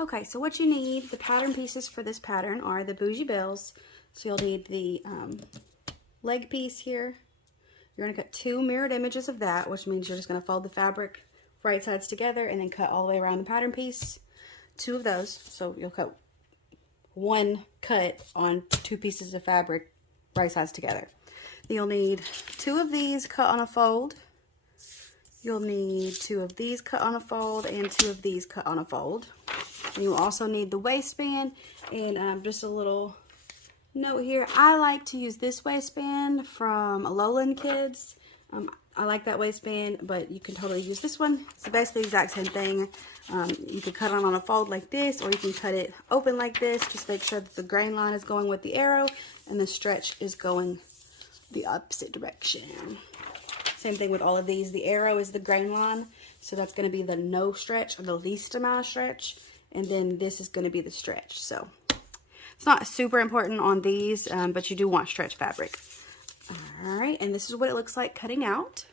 Okay, so what you need, the pattern pieces for this pattern are the Boujee Bells. So you'll need the leg piece here. You're going to cut 2 mirrored images of that, which means you're just going to fold the fabric right sides together and then cut all the way around the pattern piece. 2 of those. So you'll cut 1 cut on 2 pieces of fabric right sides together. You'll need 2 of these cut on a fold. You'll need 2 of these cut on a fold and 2 of these cut on a fold. And you'll also need the waistband, and just a little note here, I like to use this waistband from Lowland Kids. I like that waistband, but you can totally use this one. It's basically the exact same thing. You could cut it on a fold like this, or you can cut it open like this. Just make sure that the grain line is going with the arrow and the stretch is going the opposite direction. Same thing with all of these. The arrow is the grain line, so that's going to be the no stretch or the least amount of stretch. And then this is going to be the stretch. So it's not super important on these, but you do want stretch fabric. All right, and this is what it looks like cutting out.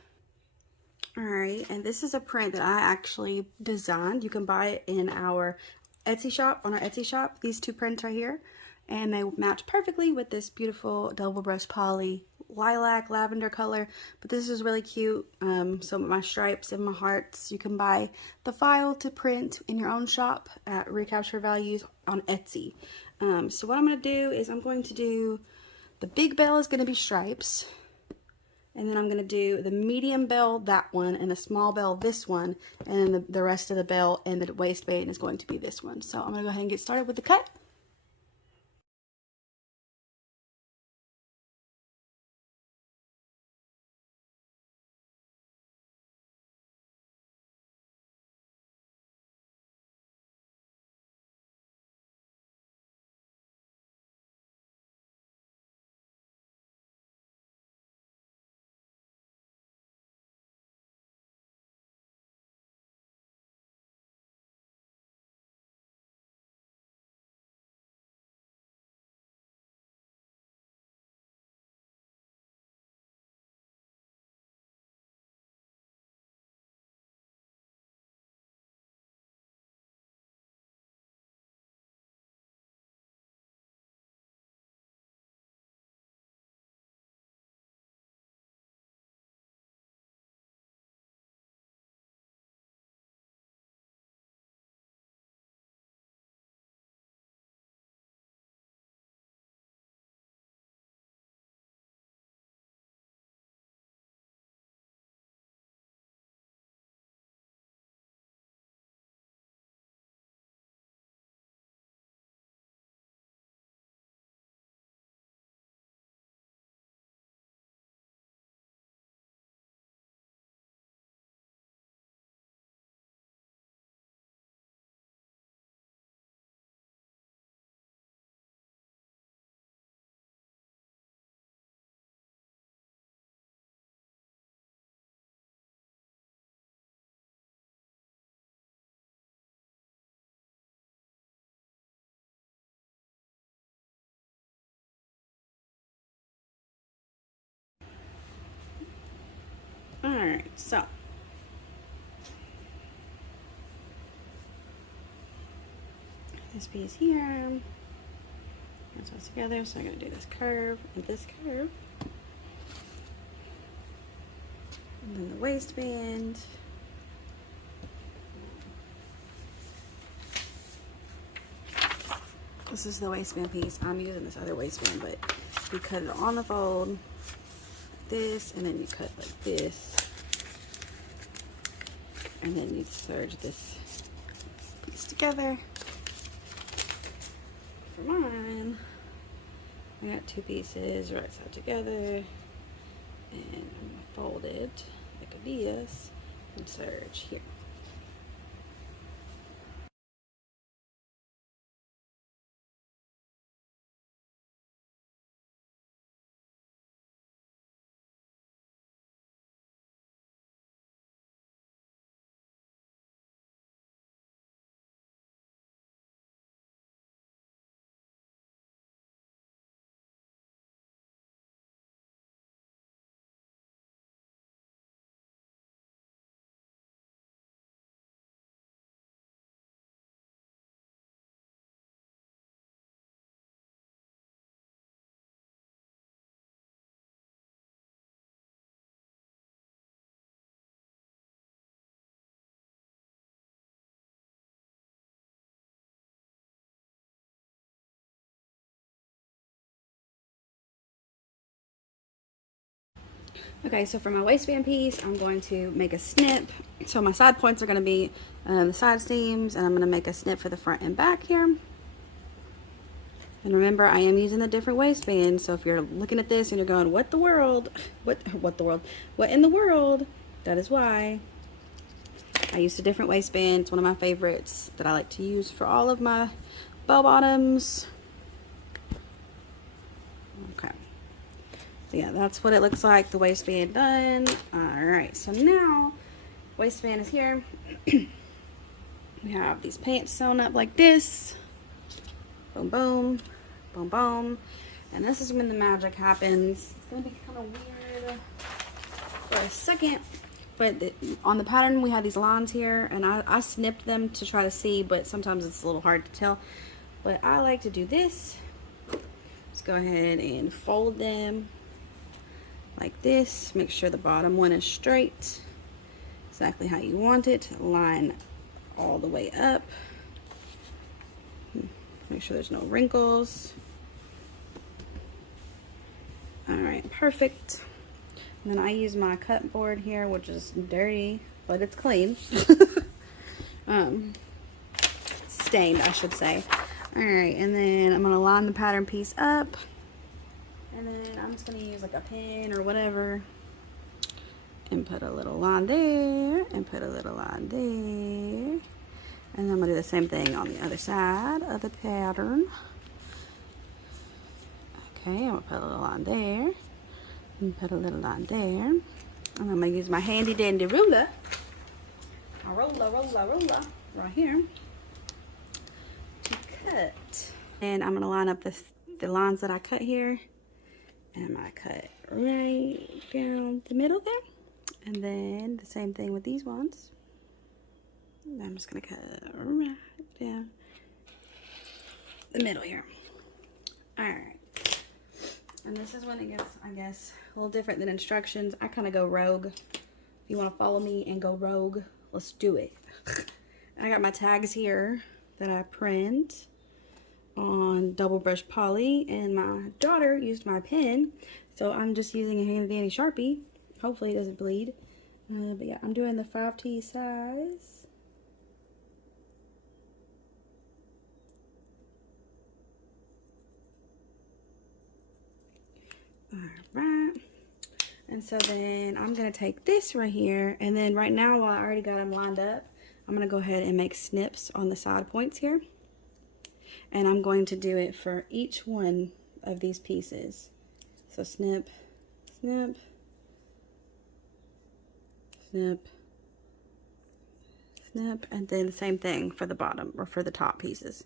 All right, and this is a print that I actually designed. You can buy it in our Etsy shop, on our Etsy shop. These 2 prints are here, and they match perfectly with this beautiful double brush poly lilac lavender color. But this is really cute. So my stripes and my hearts, you can buy the file to print in your own shop at Recaptured Values on Etsy. So what I'm going to do is I'm going to do the big bell is going to be stripes, and then I'm going to do the medium bell, that one, and the small bell, this one, and then the rest of the bell and the waistband is going to be this one. So I'm going to go ahead and get started with the cut. All right, so this piece here, that's all together. So I'm going to do this curve and this curve, and then the waistband. This is the waistband piece. I'm using this other waistband, but you cut it on the fold, like this, and then you cut like this, and then you serge this piece together. For mine, I got 2 pieces right side together, and I'm gonna fold it like this and serge here. Okay, so for my waistband piece, I'm going to make a snip. So my side points are going to be the side seams, and I'm going to make a snip for the front and back here. And remember, I am using a different waistband, so if you're looking at this and you're going, what the world? What the world? What in the world? That is why. I used a different waistband. It's one of my favorites that I like to use for all of my bell bottoms. Okay. So yeah, that's what it looks like, the waistband done. Alright, so now waistband is here. We have these pants sewn up like this. Boom, boom, boom, boom. And this is when the magic happens. It's gonna be kind of weird for a second. But on the pattern, we have these lines here, and I snipped them to try to see, but sometimes it's a little hard to tell. But I like to do this. Let's go ahead and fold them like this. Make sure the bottom one is straight, exactly how you want it. Line all the way up. Make sure there's no wrinkles. All right, perfect. And then I use my cut board here, which is dirty, but it's clean. Stained, I should say. All right, and then I'm gonna line the pattern piece up, and then I'm just gonna use like a pin or whatever, and put a little line there, and put a little line there, and then I'm gonna do the same thing on the other side of the pattern. Okay, I'm gonna put a little line there, and put a little line there, and I'm gonna use my handy dandy ruler, a ruler right here to cut. And I'm gonna line up the lines that I cut here, and I'm gonna cut right down the middle there, and then the same thing with these ones. And I'm just gonna cut right down the middle here. All right. And this is when it gets, I guess, a little different than instructions. I kind of go rogue. If you want to follow me and go rogue, let's do it. I got my tags here that I print on double brush poly, and my daughter used my pen, so I'm just using a handy dandy Sharpie. Hopefully it doesn't bleed. But yeah, I'm doing the 5T size. Alright, and so then I'm going to take this right here, and then right now while I already got them lined up, I'm going to go ahead and make snips on the side points here. And I'm going to do it for each one of these pieces. So snip, snip, snip, snip, and then the same thing for the bottom or for the top pieces,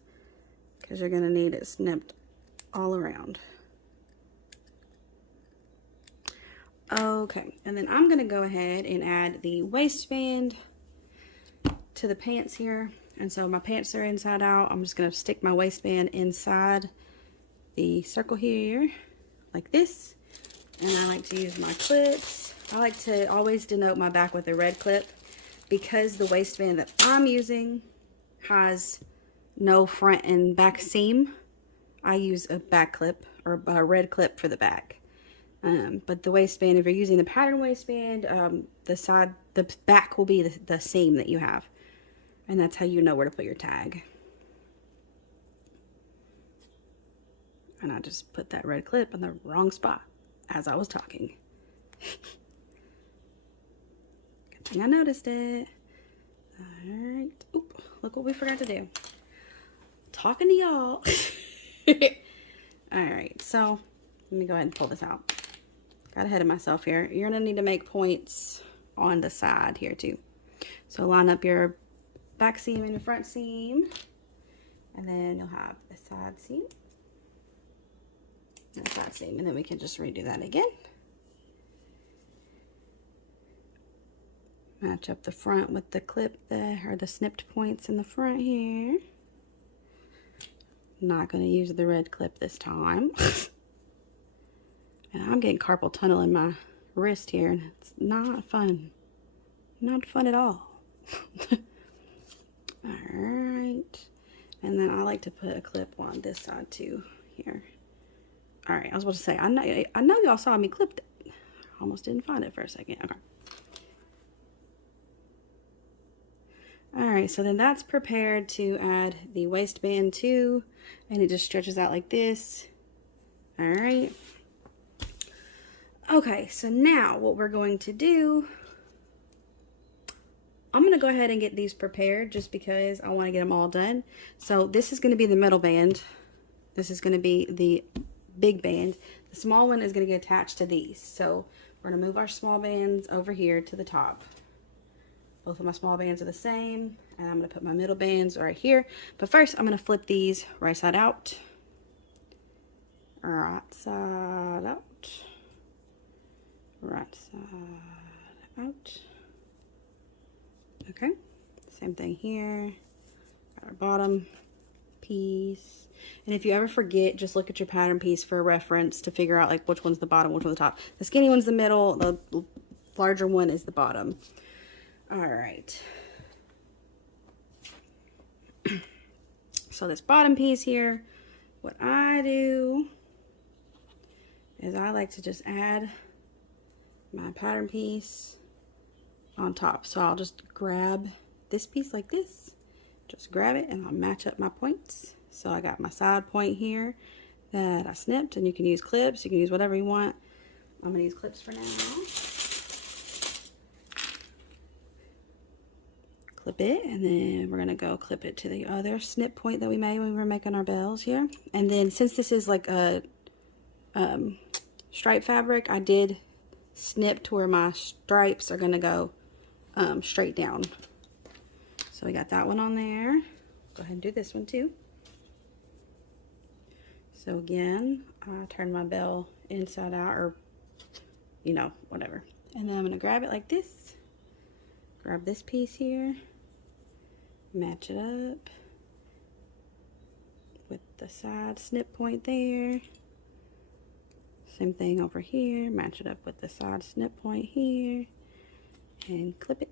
because you're going to need it snipped all around. Okay, and then I'm going to go ahead and add the waistband to the pants here. And so my pants are inside out. I'm just going to stick my waistband inside the circle here like this. And I like to use my clips. I like to always denote my back with a red clip, because the waistband that I'm using has no front and back seam. I use a back clip or a red clip for the back. But the waistband, if you're using the pattern waistband, the back will be the seam that you have. And that's how you know where to put your tag. And I just put that red clip in the wrong spot as I was talking. Good thing I noticed it. Alright. Oop, look what we forgot to do. Talking to y'all. Alright, so let me go ahead and pull this out. Got ahead of myself here. You're going to need to make points on the side here too. So line up your back seam and your front seam. And then you'll have the side seam. And side seam. And then we can just redo that again. Match up the front with the clip there, or the snipped points in the front here. Not going to use the red clip this time. And I'm getting carpal tunnel in my wrist here, and it's not fun. Not fun at all. Alright. And then I like to put a clip on this side too, here. Alright, I was about to say, I know y'all saw me clip it. almost didn't find it for a second. Okay. Alright, so then that's prepared to add the waistband to, and it just stretches out like this. Alright. Okay, so now what we're going to do, I'm going to go ahead and get these prepared just because I want to get them all done. So this is going to be the middle band. This is going to be the big band. The small one is going to get attached to these. So we're going to move our small bands over here to the top. Both of my small bands are the same, and I'm going to put my middle bands right here. But first, I'm going to flip these right side out. Right side out. Right side out. Okay, same thing here. Got our bottom piece. And if you ever forget, just look at your pattern piece for a reference to figure out like which one's the bottom, which one's the top. The skinny one's the middle, the larger one is the bottom. All right. So this bottom piece here, what I do is I like to just add my pattern piece on top. So I'll just grab this piece like this, just grab it, and I'll match up my points. So I got my side point here that I snipped, and you can use clips, you can use whatever you want. I'm gonna use clips for now. Clip it, and then we're gonna go clip it to the other snip point that we made when we were making our bells here. And then since this is like a stripe fabric, I did snip to where my stripes are gonna go straight down. So we got that one on there. Go ahead and do this one too. So again, I turn my bell inside out, or you know, whatever. And then I'm gonna grab it like this. Grab this piece here, match it up with the side snip point there. Same thing over here, match it up with the side snip point here, and clip it.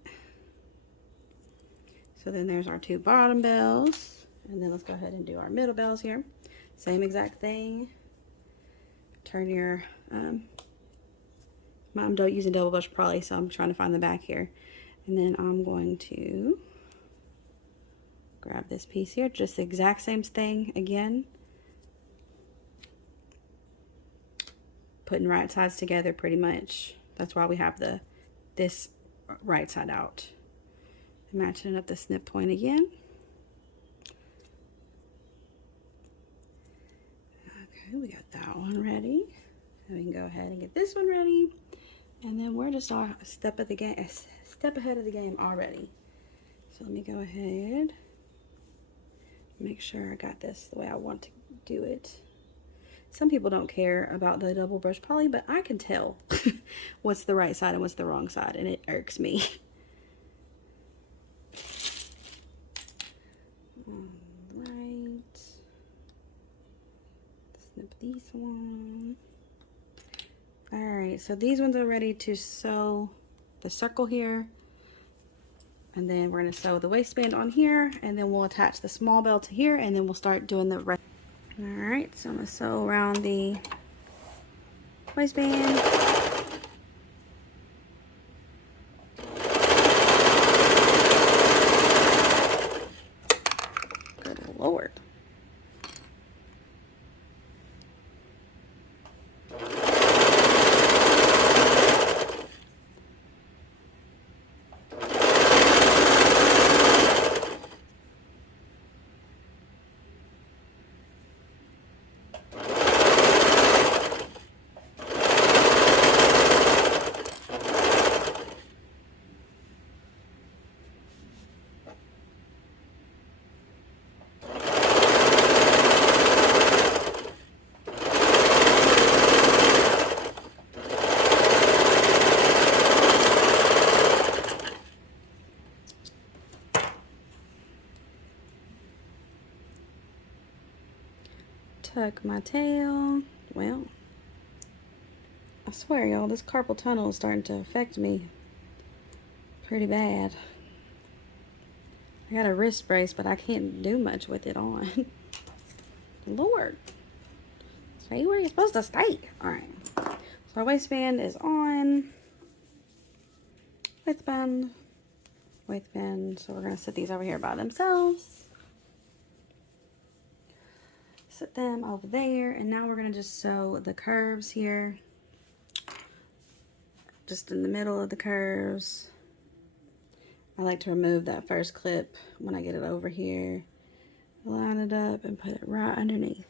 So then there's our two bottom bells, and then let's go ahead and do our middle bells here. Same exact thing. Turn your, I'm using double brush probably, so I'm trying to find the back here. And then I'm going to grab this piece here, just the exact same thing again. Putting right sides together pretty much. That's why we have this right side out. Matching up the snip point again. Okay, we got that one ready. And we can go ahead and get this one ready. And then we're just a step ahead of the game already. So let me go ahead, make sure I got this the way I want to do it. Some people don't care about the double brush poly, but I can tell what's the right side and what's the wrong side, and it irks me. Alright. Snip these one. Alright, so these ones are ready to sew the circle here. And then we're going to sew the waistband on here, and then we'll attach the small bell to here, and then we'll start doing the rest. Alright, so I'm going to sew around the waistband. Good Lord. Tuck my tail. Well, I swear y'all, this carpal tunnel is starting to affect me pretty bad. I got a wrist brace, but I can't do much with it on. Lord, stay where you're supposed to stay. All right, So our waistband is on. Waistband. Waistband. So we're going to set these over here by themselves. Set them over there. And now we're going to just sew the curves here. Just in the middle of the curves. I like to remove that first clip when I get it over here. Line it up and put it right underneath.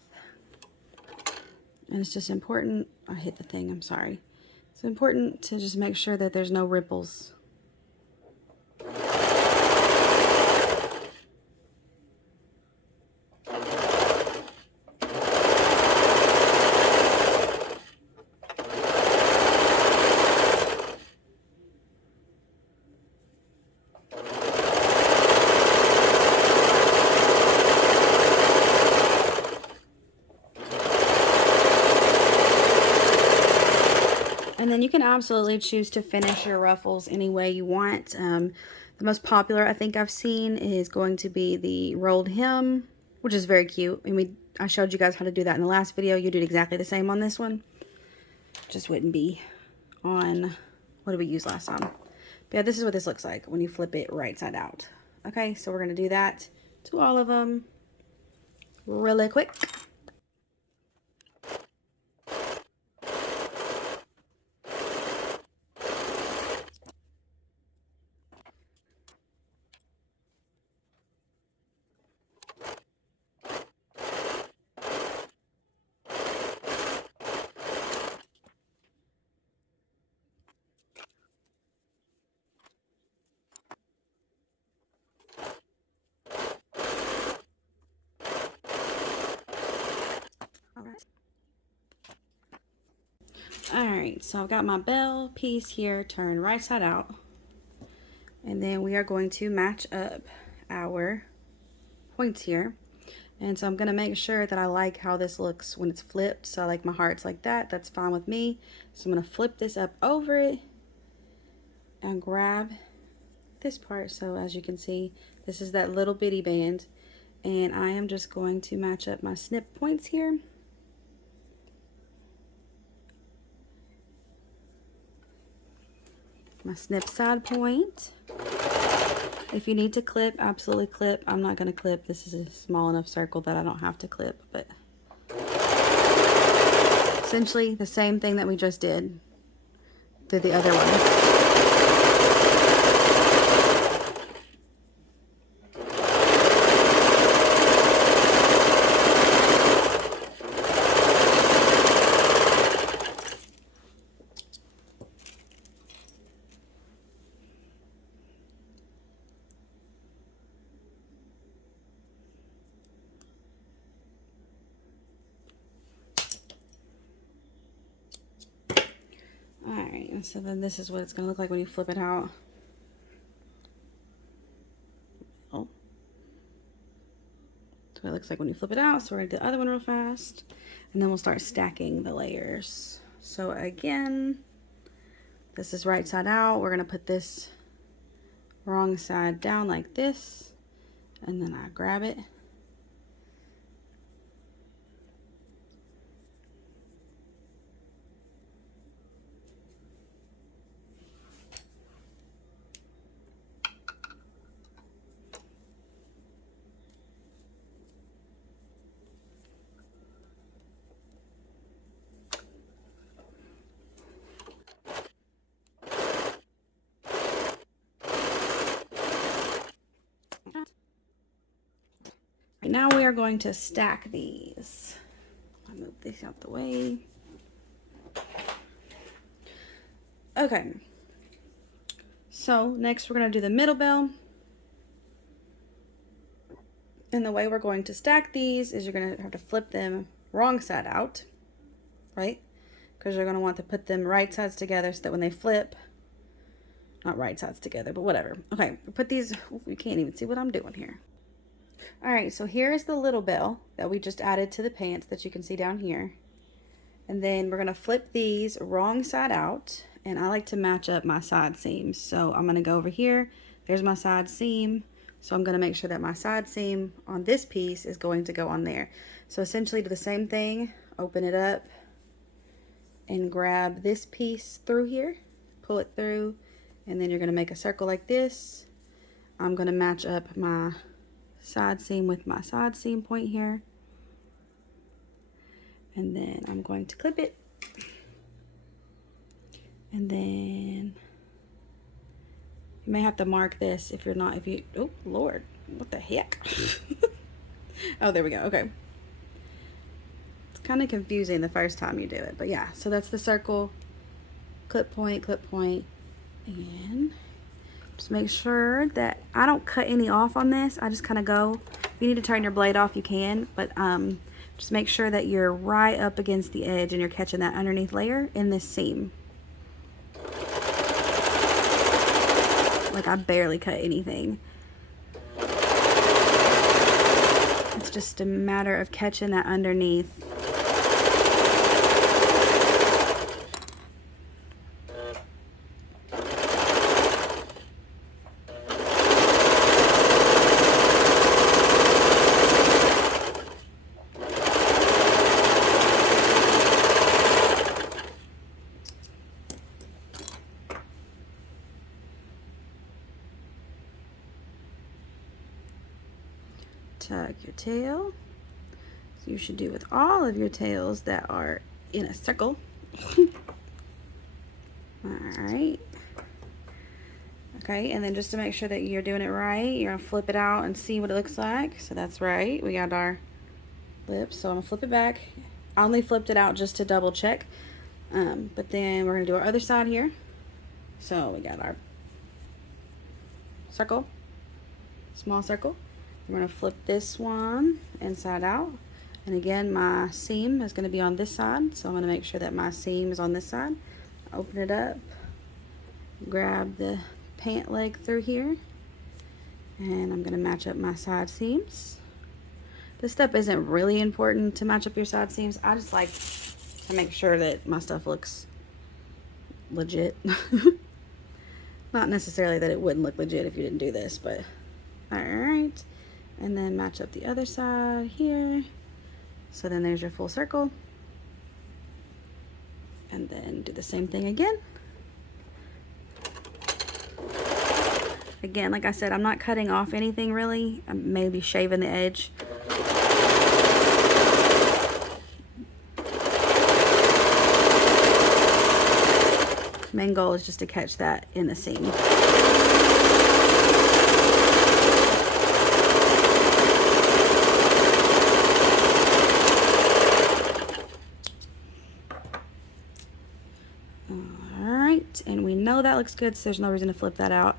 And it's just important. I hit the thing, I'm sorry. It's important to just make sure that there's no ripples. And then you can absolutely choose to finish your ruffles any way you want. The most popular I think I've seen is going to be the rolled hem, which is very cute. And I showed you guys how to do that in the last video. You did exactly the same on this one. Just wouldn't be on, what did we use last time? But yeah, this is what this looks like when you flip it right side out. Okay, so we're going to do that to all of them really quick. Alright, so I've got my bell piece here turned right side out. And then we are going to match up our points here. And so I'm going to make sure that I like how this looks when it's flipped. So I like my hearts like that. That's fine with me. So I'm going to flip this up over it and grab this part. So as you can see, this is that little bitty band. And I am just going to match up my snip points here. My snip side point. If you need to clip, absolutely clip. I'm not going to clip. This is a small enough circle that I don't have to clip. But essentially the same thing that we just did the other one. Alright, so then this is what it's going to look like when you flip it out. Oh. That's what it looks like when you flip it out. So we're going to do the other one real fast. And then we'll start stacking the layers. So again, this is right side out. We're going to put this wrong side down like this. And then I grab it. Now we are going to stack these. I'll move these out the way. Okay. So next we're going to do the middle bell. And the way we're going to stack these is you're going to have to flip them wrong side out, right? Because you're going to want to put them right sides together so that when they flip, not right sides together, but whatever. Okay, put these, you can't even see what I'm doing here. All right, so here is the little bell that we just added to the pants that you can see down here. And then we're going to flip these wrong side out. And I like to match up my side seams. So I'm going to go over here. There's my side seam. So I'm going to make sure that my side seam on this piece is going to go on there. So essentially do the same thing. Open it up and grab this piece through here, pull it through, and then you're going to make a circle like this. I'm going to match up my side seam with my side seam point here, and then I'm going to clip it, and then you may have to mark this if you're not, if you, oh Lord, what the heck? Oh, there we go. Okay. It's kind of confusing the first time you do it, but yeah, so that's the circle, clip point, and just make sure that I don't cut any off on this. I just kind of go, if you need to turn your blade off, you can, but just make sure that you're right up against the edge and you're catching that underneath layer in this seam. Like I barely cut anything. It's just a matter of catching that underneath. Tuck your tail. So you should do with all of your tails that are in a circle. Alright. Okay, and then just to make sure that you're doing it right, you're going to flip it out and see what it looks like. So that's right. We got our lips. So I'm going to flip it back. I only flipped it out just to double check. But then we're going to do our other side here. So we got our circle, small circle. We're going to flip this one inside out, and again my seam is going to be on this side, so I'm going to make sure that my seam is on this side. Open it up, grab the pant leg through here, and I'm going to match up my side seams. This step isn't really important to match up your side seams. I just like to make sure that my stuff looks legit. Not necessarily that it wouldn't look legit if you didn't do this, but alright. And then match up the other side here. So then there's your full circle. And then do the same thing again. Again, like I said, I'm not cutting off anything really. I'm maybe shaving the edge. Main goal is just to catch that in the seam. Alright, and we know that looks good, so there's no reason to flip that out.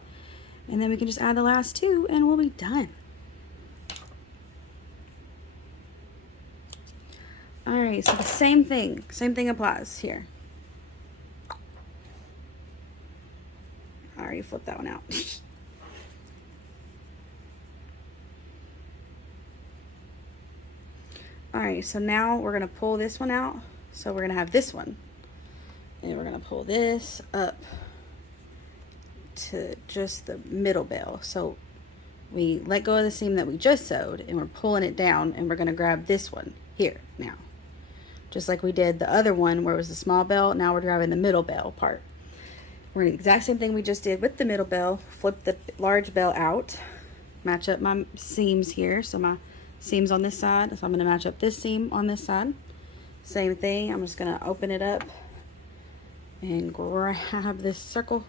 And then we can just add the last two and we'll be done. Alright, so the same thing applies here. I already flipped that one out. Alright, so now we're going to pull this one out. So we're going to have this one. And we're going to pull this up to just the middle bell. So we let go of the seam that we just sewed and we're pulling it down, and we're going to grab this one here now. Just like we did the other one where it was the small bell, now we're grabbing the middle bell part. We're going to do the exact same thing we just did with the middle bell. Flip the large bell out, match up my seams here. So my seam's on this side, so I'm going to match up this seam on this side. Same thing, I'm just going to open it up and grab this circle.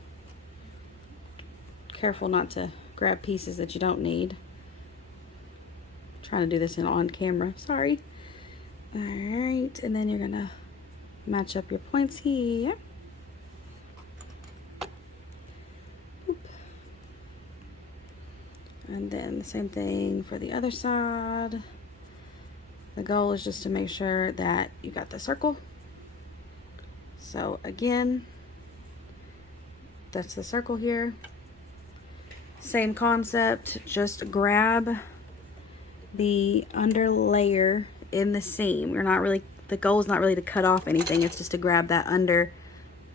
Careful not to grab pieces that you don't need. I'm trying to do this on camera, sorry. Alright, and then you're going to match up your points here. And then the same thing for the other side. The goal is just to make sure that you got the circle. So again, that's the circle here. Same concept, just grab the under layer in the seam. You're not really, the goal is not really to cut off anything, it's just to grab that under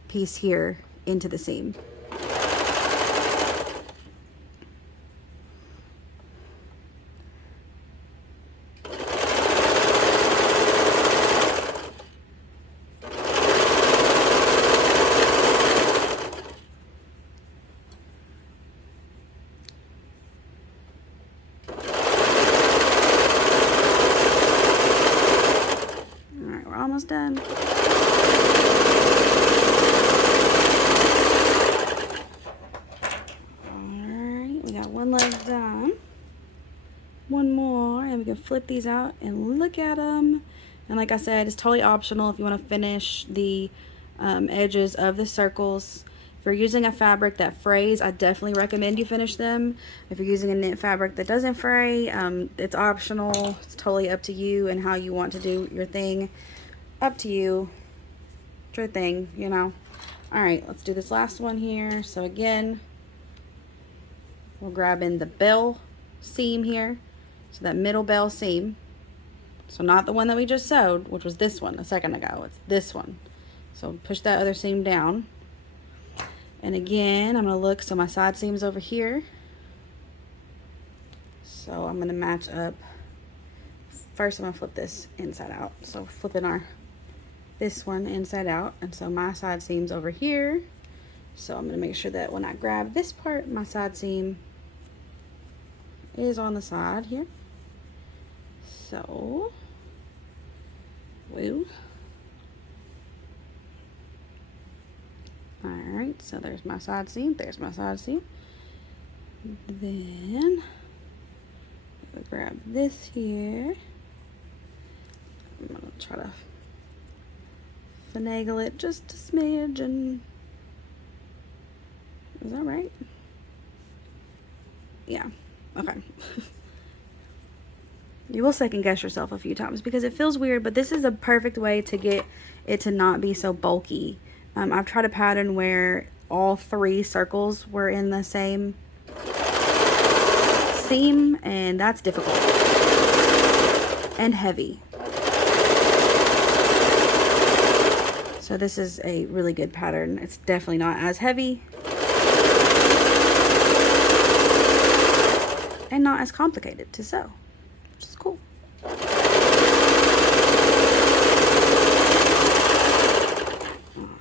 piece here into the seam. Alright, we got one leg done. One more, and we can flip these out and look at them. And like I said, it's totally optional if you want to finish the edges of the circles. If you're using a fabric that frays, I definitely recommend you finish them. If you're using a knit fabric that doesn't fray, it's optional. It's totally up to you and how you want to do your thing. Up to you. It's your thing, you know. Alright, let's do this last one here. So again, we'll grab in the bell seam here. So that middle bell seam. So not the one that we just sewed, which was this one a second ago. It's this one. So push that other seam down. And again, I'm going to look, so my side seam's over here. So I'm going to match up. First I'm going to flip this inside out. So flipping this one inside out. And so my side seam's over here. So I'm going to make sure that when I grab this part, my side seam is on the side here. So, woo. Alright, so there's my side seam, there's my side seam. Then, I'll grab this here. I'm going to try to finagle it just a smidge, and is that right? Yeah, okay. You will second guess yourself a few times because it feels weird, but this is a perfect way to get it to not be so bulky. I've tried a pattern where all 3 circles were in the same seam, and that's difficult and heavy. So this is a really good pattern. It's definitely not as heavy and not as complicated to sew, which is cool.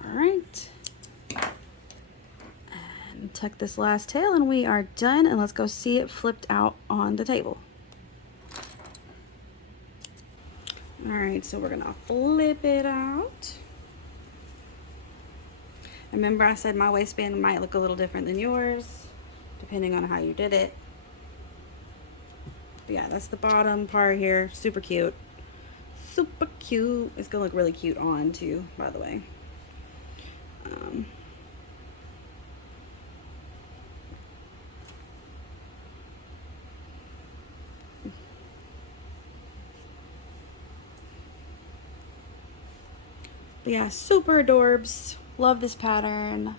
Alright. And tuck this last tail and we are done, and let's go see it flipped out on the table. Alright, so we're gonna flip it out. Remember I said my waistband might look a little different than yours, depending on how you did it. But yeah, that's the bottom part here. Super cute. Super cute. It's gonna look really cute on too, by the way. But yeah, super adorbs. Love this pattern.